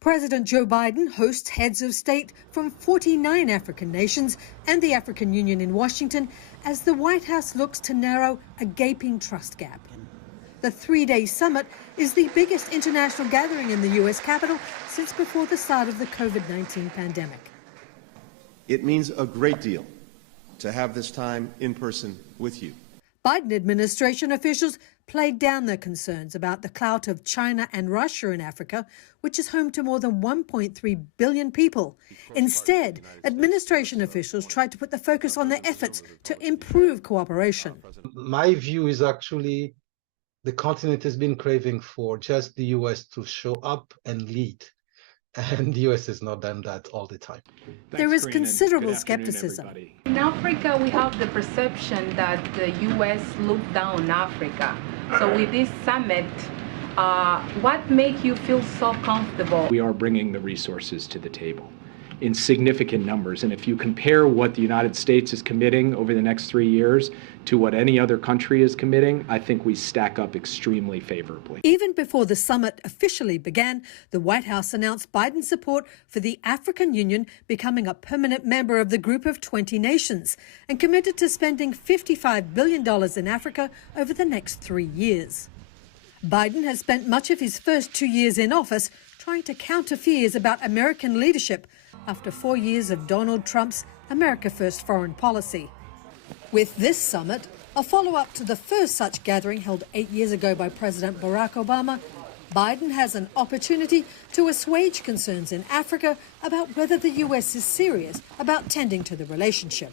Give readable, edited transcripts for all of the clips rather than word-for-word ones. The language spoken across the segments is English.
President Joe Biden hosts heads of state from 49 African nations and the African Union in Washington as the White House looks to narrow a gaping trust gap. The three-day summit is the biggest international gathering in the U.S. Capitol since before the start of the COVID-19 pandemic. It means a great deal to have this time in person with you. Biden administration officials played down their concerns about the clout of China and Russia in Africa, which is home to more than 1.3 billion people. Instead, administration officials tried to put the focus on their efforts to improve cooperation. My view is actually the continent has been craving for just the U.S. to show up and lead. And the U.S. has not done that all the time. There is considerable skepticism. In Africa, we have the perception that the U.S. looked down on Africa. So with this summit, what makes you feel so comfortable? We are bringing the resources to the table in significant numbers. And if you compare what the United States is committing over the next 3 years to what any other country is committing, I think we stack up extremely favorably. Even before the summit officially began, the White House announced Biden's support for the African Union becoming a permanent member of the group of 20 nations and committed to spending $55 billion in Africa over the next 3 years. Biden has spent much of his first 2 years in office trying to counter fears about American leadership after 4 years of Donald Trump's America First foreign policy. With this summit, a follow-up to the first such gathering held 8 years ago by President Barack Obama, Biden has an opportunity to assuage concerns in Africa about whether the U.S. is serious about tending to the relationship.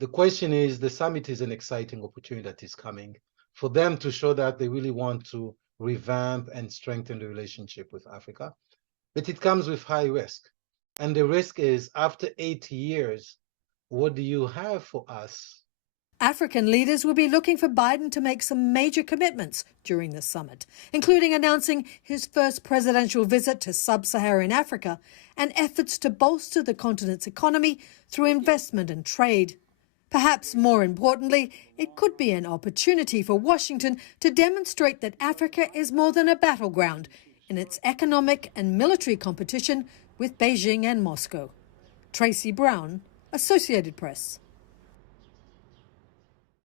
The question is, the summit is an exciting opportunity that is coming for them to show that they really want to revamp and strengthen the relationship with Africa. But it comes with high risk. And the risk is, after 8 years, what do you have for us? African leaders will be looking for Biden to make some major commitments during the summit, including announcing his first presidential visit to sub-Saharan Africa and efforts to bolster the continent's economy through investment and trade. Perhaps more importantly, it could be an opportunity for Washington to demonstrate that Africa is more than a battleground in its economic and military competition with Beijing and Moscow. Tracy Brown, Associated Press.